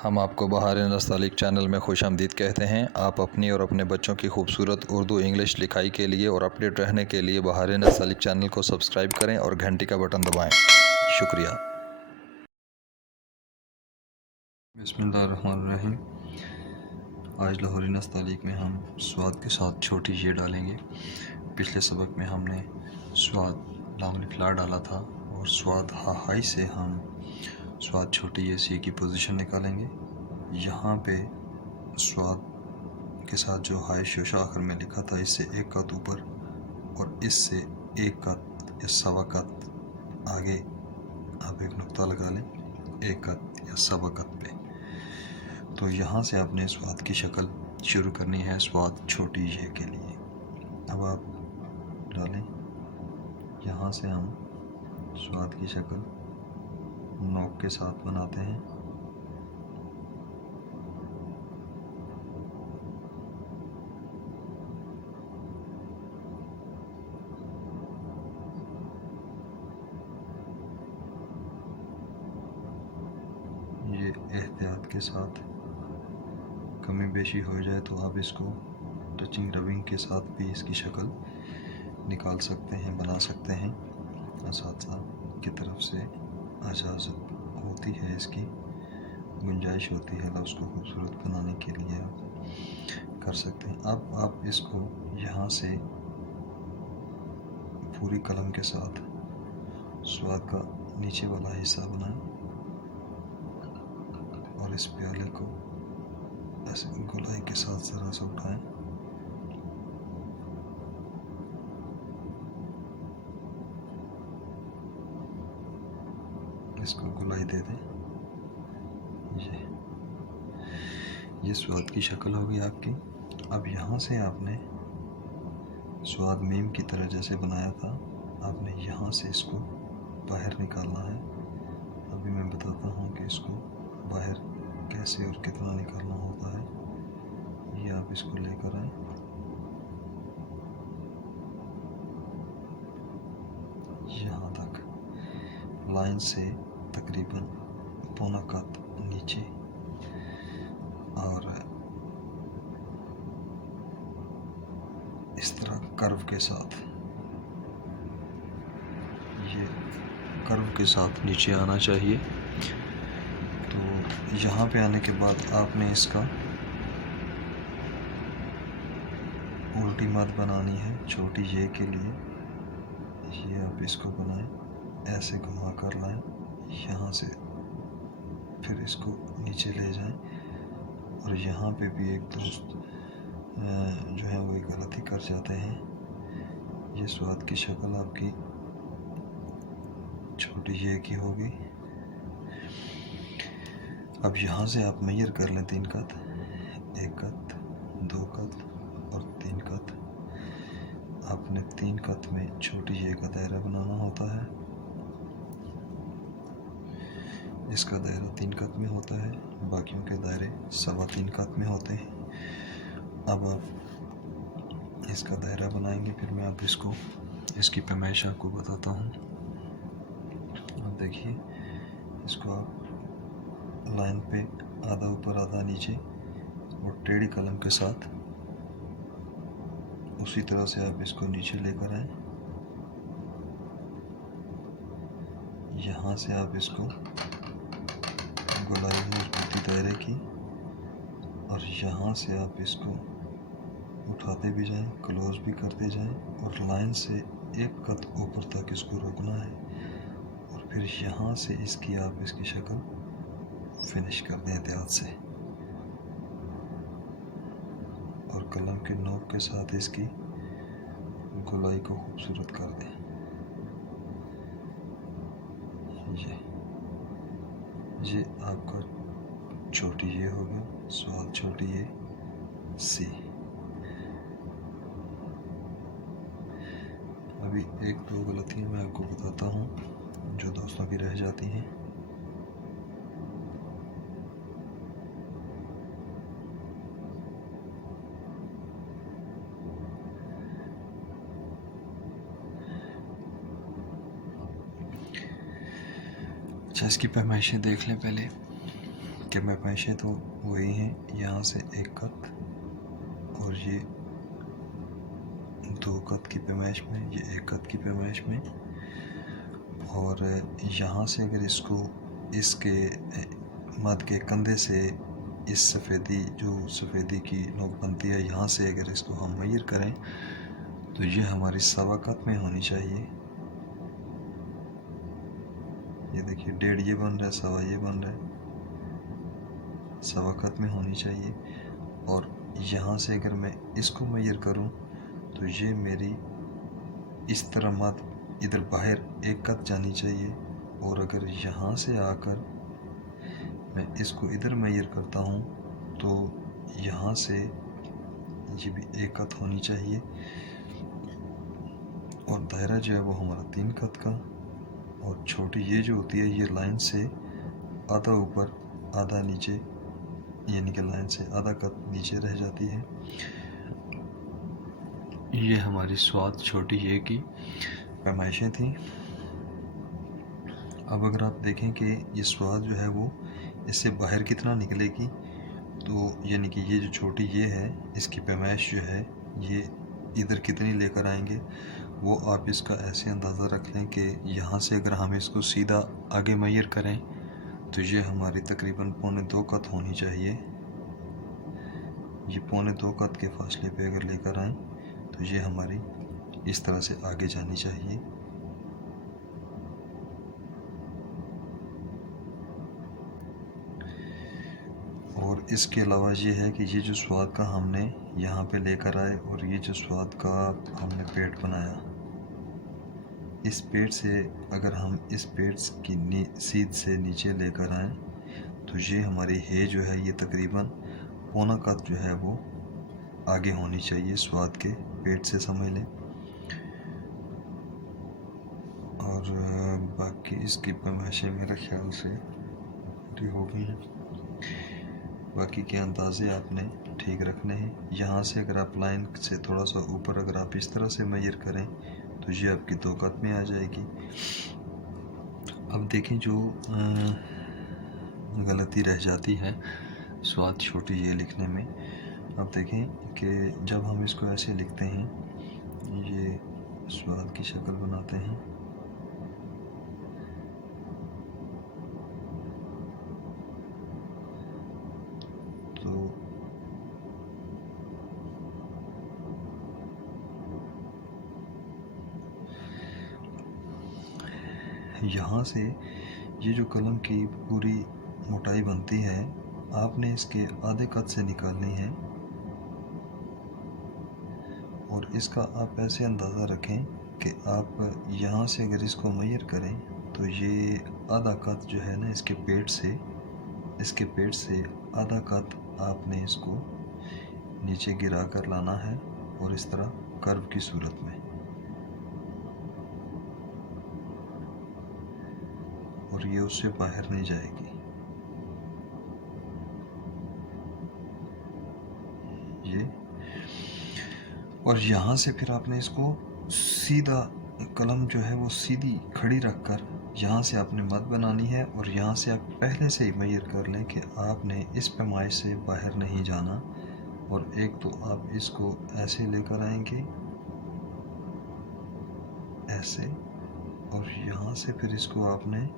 हम आपको बहार नस्तालिक चैनल में खुशामदीद कहते हैं। आप अपनी और अपने बच्चों की खूबसूरत उर्दू इंग्लिश लिखाई के लिए और अपडेट रहने के लिए बहार नस्तालिक चैनल को सब्सक्राइब करें और घंटी का बटन दबाएं। शुक्रिया। बिस्मिल्लाहिर्रहमानिर्रहीम। आज लाहौरी नस्तालिक में हम स्वाद के साथ छोटी ये डालेंगे। पिछले सबक में हमने स्वाद लॉन्ग फ्लावर डाला था और स्वाद हाई से हम स्वाद छोटी ये सी की पोजीशन निकालेंगे। यहाँ पे स्वाद के साथ जो हाई शोशा आखिर में लिखा था, इससे एक कत ऊपर और इससे एक कत या सवा कत आगे आप एक नुक्ता लगा लें, एक कत या सवा कत पे। तो यहाँ से आपने स्वाद की शक्ल शुरू करनी है स्वाद छोटी ये के लिए। अब आप डालें, यहाँ से हम स्वाद की शक्ल नोक के साथ बनाते हैं। ये एहतियात के साथ कमी बेशी हो जाए तो आप इसको टचिंग रबिंग के साथ भी इसकी शक्ल निकाल सकते हैं, बना सकते हैं। असातिज़ा की तरफ से इजाज़त होती है, इसकी गुंजाइश होती है, उसको खूबसूरत बनाने के लिए आप कर सकते हैं। अब आप इसको यहाँ से पूरी कलम के साथ स्वाद का नीचे वाला हिस्सा बनाएं और इस प्याले को ऐसे गोलाई के साथ ज़रा सा उठाएं। इसको गोलाई दे दें। ये स्वाद की शक्ल होगी आपकी। अब यहाँ से आपने स्वाद मीम की तरह जैसे बनाया था, आपने यहाँ से इसको बाहर निकालना है। अभी मैं बताता हूँ कि इसको बाहर कैसे और कितना निकालना होता है। ये आप इसको लेकर आए, यहाँ तक लाइन से तकरीबन पौना कत नीचे, और इस तरह कर्व के साथ, ये कर्व के साथ नीचे आना चाहिए। तो यहाँ पे आने के बाद आपने इसका उल्टी मत बनानी है छोटी ये के लिए। ये आप इसको बनाएं, ऐसे घुमा कर लाएं, यहाँ से फिर इसको नीचे ले जाएं। और यहाँ पे भी एक दोस्त जो है वो एक गलती कर जाते हैं। ये स्वाद की शक्ल आपकी छोटी ये की होगी। अब यहाँ से आप मेजर कर लें 3 कत, 1 कत, 2 कत और 3 कत। आपने 3 कत में छोटी ये का दायरा बनाना होता है। इसका दायरा 3 कत में होता है, बाकियों के दायरे 3.25 कत में होते हैं। अब आप इसका दायरा बनाएंगे, फिर मैं आप इसको इसकी पैमाइश आपको बताता हूँ। अब देखिए, इसको आप लाइन पे आधा ऊपर आधा नीचे और टेढ़ी कलम के साथ उसी तरह से आप इसको नीचे लेकर आए। यहाँ से आप इसको गोलाई मजबूती दायरे की, और यहाँ से आप इसको उठाते भी जाएं, क्लोज भी करते जाएं, और लाइन से 1 कत ऊपर तक इसको रोकना है। और फिर यहाँ से इसकी आप इसकी शक्ल फिनिश कर दें एहतियात से, और कलम के नोक के साथ इसकी गोलाई को खूबसूरत कर दें। ये आपका छोटी ये हो गया, स्वाद छोटी ये सी। अभी 1-2 गलतियाँ मैं आपको बताता हूँ जो दोस्तों की रह जाती हैं। अच्छा, इसकी पैमाइशें देख लें पहले। कि पैमाइशें तो वही हैं, यहाँ से 1 कत और ये 2 कत की पैमाइश में, ये 1 कत की पैमाइश में। और यहाँ से अगर इसको इसके मद के कंधे से इस सफ़ेदी की नोक बनती है, यहाँ से अगर इसको हम मेजर करें तो ये हमारी 1.25 कत में होनी चाहिए। ये देखिए 1.5 ये बन रहा है, 1.25 ये बन रहा है, 1.25 कत में होनी चाहिए। और यहाँ से अगर मैं इसको मेजर करूँ तो ये मेरी इस तरह मत इधर बाहर 1 कत जानी चाहिए। और अगर यहाँ से आकर मैं इसको इधर मेजर करता हूँ तो यहाँ से ये भी 1 कत होनी चाहिए। और दायरा जो है वो हमारा 3 कत का। और छोटी ये जो होती है ये लाइन से आधा ऊपर आधा नीचे, यानी कि लाइन से आधा कत नीचे रह जाती है। ये हमारी स्वाद छोटी ये की पैमाइशें थी। अब अगर आप देखें कि ये स्वाद जो है वो इससे बाहर कितना निकलेगी, तो यानी कि ये जो छोटी ये है इसकी पैमाइश जो है ये इधर कितनी लेकर आएंगे, वो आप इसका ऐसे अंदाज़ा रख लें कि यहाँ से अगर हम इसको सीधा आगे मेजर करें तो ये हमारी तकरीबन 1.25 कत होनी चाहिए। ये 1.25 कत के फासले पे अगर लेकर आएँ तो ये हमारी इस तरह से आगे जानी चाहिए। और इसके अलावा ये है कि ये जो स्वाद का हमने यहाँ पे लेकर आए और ये जो स्वाद का हमने पेट बनाया, इस पेट से अगर हम इस पेट की सीध से नीचे लेकर आएँ तो ये हमारी है जो है ये तकरीबन 1.25 कत जो है वो आगे होनी चाहिए स्वाद के पेट से, समझ लें। और बाकी इसकी पैमाइशें मेरे ख्याल से पूरी हो गई हैं। बाकी के अंदाजे आपने ठीक रखने हैं। यहाँ से अगर आप लाइन से थोड़ा सा ऊपर अगर आप इस तरह से मेजर करें तो ये आपकी 2 कत में आ जाएगी। अब देखें जो गलती रह जाती है स्वाद छोटी ये लिखने में। अब देखें कि जब हम इसको ऐसे लिखते हैं, ये स्वाद की शक्ल बनाते हैं, तो यहाँ से ये जो कलम की पूरी मोटाई बनती है आपने इसके आधे कत से निकालनी है। और इसका आप ऐसे अंदाज़ा रखें कि आप यहाँ से अगर इसको मेजर करें तो ये आधा कत जो है ना इसके पेट से आधा कत आपने इसको नीचे गिरा कर लाना है और इस तरह कर्व की सूरत में। और ये उससे बाहर नहीं जाएगी। ये और यहाँ से फिर आपने इसको सीधा कलम जो है वो सीधी खड़ी रखकर यहाँ से आपने मद बनानी है। और यहाँ से आप पहले से ही मेजर कर लें कि आपने इस पैमाइश से बाहर नहीं जाना। और एक तो आप इसको ऐसे लेकर आएंगे ऐसे, और यहाँ से फिर इसको आपने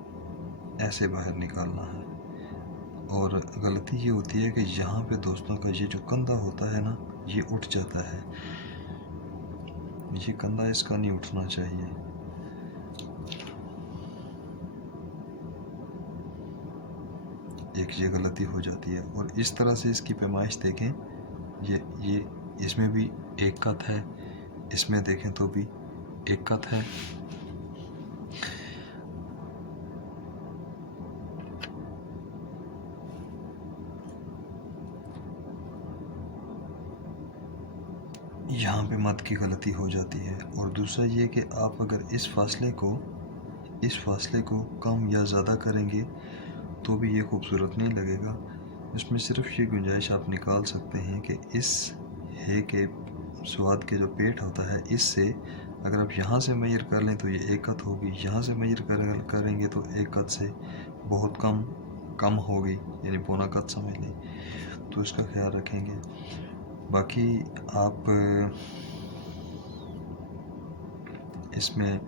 ऐसे बाहर निकालना है। और गलती ये होती है कि यहाँ पे दोस्तों का ये जो कंधा होता है ना ये उठ जाता है। ये कंधा इसका नहीं उठना चाहिए। एक ये गलती हो जाती है। और इस तरह से इसकी पैमाइश देखें, ये इसमें भी 1 कत है, इसमें देखें तो भी 1 कत है। यहाँ पे मद की गलती हो जाती है। और दूसरा ये कि आप अगर इस फासले को कम या ज़्यादा करेंगे तो भी ये खूबसूरत नहीं लगेगा। इसमें सिर्फ ये गुंजाइश आप निकाल सकते हैं कि इस है के स्वाद के जो पेट होता है इससे अगर आप यहाँ से मेजर कर लें तो ये 1 कत होगी, यहाँ से मेजर करेंगे तो 1 कत से बहुत कम कम होगी यानी पौना कद समझ लें, तो इसका ख्याल रखेंगे। बाकी आप इसमें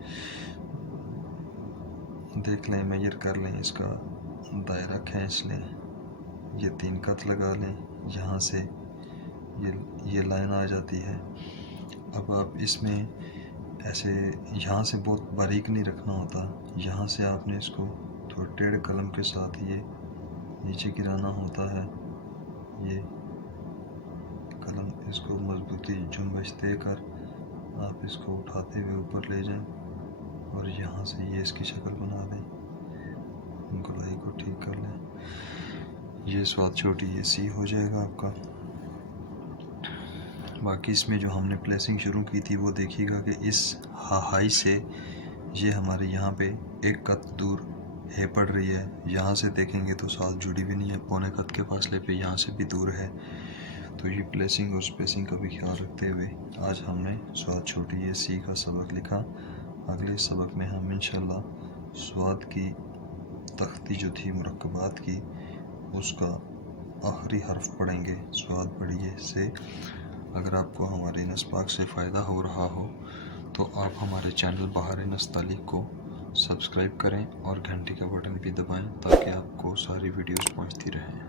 देख लें, मेजर कर लें, इसका दायरा खींच लें, ये 3 कत लगा लें, यहाँ से ये लाइन आ जाती है। अब आप इसमें ऐसे यहाँ से बहुत बारीक नहीं रखना होता, यहाँ से आपने इसको थोड़ा टेढ़े कलम के साथ ये नीचे गिराना होता है। ये कलम इसको मजबूती जुम्बश देकर आप इसको उठाते हुए ऊपर ले जाएं और यहाँ से ये इसकी शक्ल बना दें, गोलाई को ठीक कर लें। ये स्वाद छोटी ये सी हो जाएगा आपका। बाकी इसमें जो हमने प्लेसिंग शुरू की थी वो देखिएगा कि इस हाई से ये हमारे यहाँ पे 1 कत दूर है पड़ रही है। यहाँ से देखेंगे तो साथ जुड़ी भी नहीं है, पौने कत के फासले पे यहाँ से भी दूर है। तो ये प्लेसिंग और स्पेसिंग का भी ख्याल रखते हुए आज हमने स्वाद छोटी ये सी का सबक लिखा। अगले सबक में हम इंशाल्लाह स्वाद की तख्ती जो थी मुरक्कबात की उसका आखिरी हर्फ पढ़ेंगे स्वाद बढ़िए से। अगर आपको हमारे इन अस्बाक से फ़ायदा हो रहा हो तो आप हमारे चैनल बहार नस्तालिक को सब्सक्राइब करें और घंटी का बटन भी दबाएं ताकि आपको सारी वीडियोस पहुंचती रहें।